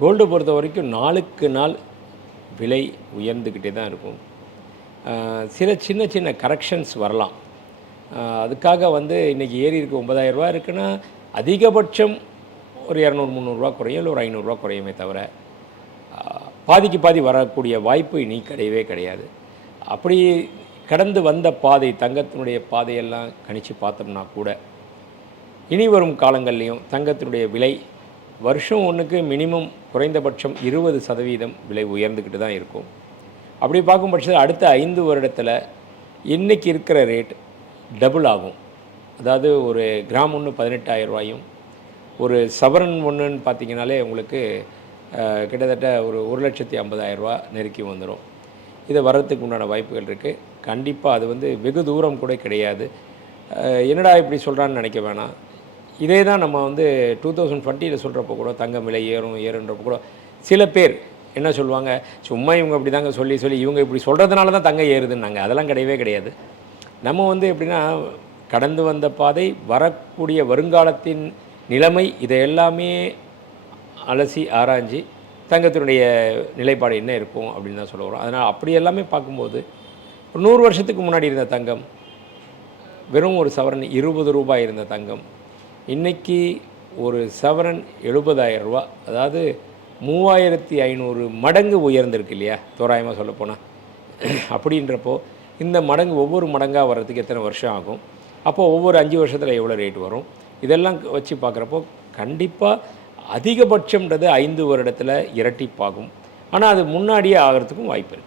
Gold பொறுத்த வரைக்கும் நாளுக்கு நாள் விலை உயர்ந்துக்கிட்டே தான் இருக்கும். சில சின்ன சின்ன கரெக்ஷன்ஸ் வரலாம். அதுக்காக வந்து இன்றைக்கி ஏறி இருக்கு 9000 ரூபாய் இருக்குன்னா அதிகபட்சம் ஒரு இரநூறு முந்நூறுரூவா குறையும் இல்லை ஒரு ஐநூறுரூவா குறையுமே தவிர பாதிக்கு பாதி வரக்கூடிய வாய்ப்பு இனி கிடையவே கிடையாது. அப்படி கடந்து வந்த பாதை தங்கத்தினுடைய பாதையெல்லாம் கணித்து பார்த்தோம்னா கூட இனி வரும் காலங்கள்லேயும் தங்கத்தினுடைய விலை வருஷம் ஒன்றுக்கு மினிமம் குறைந்தபட்சம் இருபது சதவீதம் விலை உயர்ந்துக்கிட்டு தான் இருக்கும். அப்படி பார்க்கும் பட்சத்தில் அடுத்த ஐந்து வருடத்தில் இன்றைக்கி இருக்கிற ரேட் டபுள் ஆகும். அதாவது ஒரு கிராம் ஒன்று பதினெட்டாயிரம் ரூபாயும் ஒரு சவரன் ஒன்றுன்னு பார்த்தீங்கனாலே உங்களுக்கு கிட்டத்தட்ட ஒரு ஒரு லட்சத்தி ஐம்பதாயிரம் ரூபா நெருக்கி வந்துடும் இதை வர்றதுக்கு உண்டான வாய்ப்புகள் இருக்குது கண்டிப்பாக அது வந்து வெகு தூரம் கூட கிடையாது. என்னடா இப்படி சொல்கிறான்னு நினைக்க வேணாம். இதே தான் நம்ம வந்து டூ தௌசண்ட் டுவெண்ட்டியில் சொல்கிறப்போ கூட தங்கம் விலை ஏறும் ஏறுன்றப்போ கூட சில பேர் என்ன சொல்லுவாங்க சும்மா இவங்க அப்படி தாங்க சொல்லி சொல்லி இவங்க இப்படி சொல்கிறதுனால தான் தங்கம் ஏறுதுன்னாங்க. அதெல்லாம் கிடையவே கிடையாது. நம்ம வந்து எப்படின்னா கடந்து வந்த பாதை வரக்கூடிய வருங்காலத்தின் நிலைமை இதை எல்லாமே அலசி ஆராய்ஞ்சு தங்கத்தினுடைய நிலைப்பாடு என்ன இருக்கும் அப்படின்னு தான் சொல்ல வரோம் அதனால் அப்படி எல்லாமே பார்க்கும்போது ஒரு நூறு வருஷத்துக்கு முன்னாடி இருந்த தங்கம் வெறும் ஒரு சவரன் இருபது ரூபாய் இருந்த தங்கம் இன்னைக்கு ஒரு சவரன் எழுபதாயிரம் ரூபா. அதாவது மூவாயிரத்தி ஐநூறு மடங்கு உயர்ந்திருக்கு இல்லையா? தோராயமாக சொல்லப்போனால் அப்படின்றப்போ இந்த மடங்கு ஒவ்வொரு மடங்காக வர்றதுக்கு எத்தனை வருஷம் ஆகும்? அப்போது ஒவ்வொரு அஞ்சு வருஷத்தில் எவ்வளோ ரேட் வரும்? இதெல்லாம் வச்சு பார்க்குறப்போ கண்டிப்பாக அதிகபட்சம்ன்றது ஐந்து வருடத்தில் இரட்டிப்பாகும். ஆனால் அது முன்னாடியே ஆகிறதுக்கும் வாய்ப்பு இருக்குது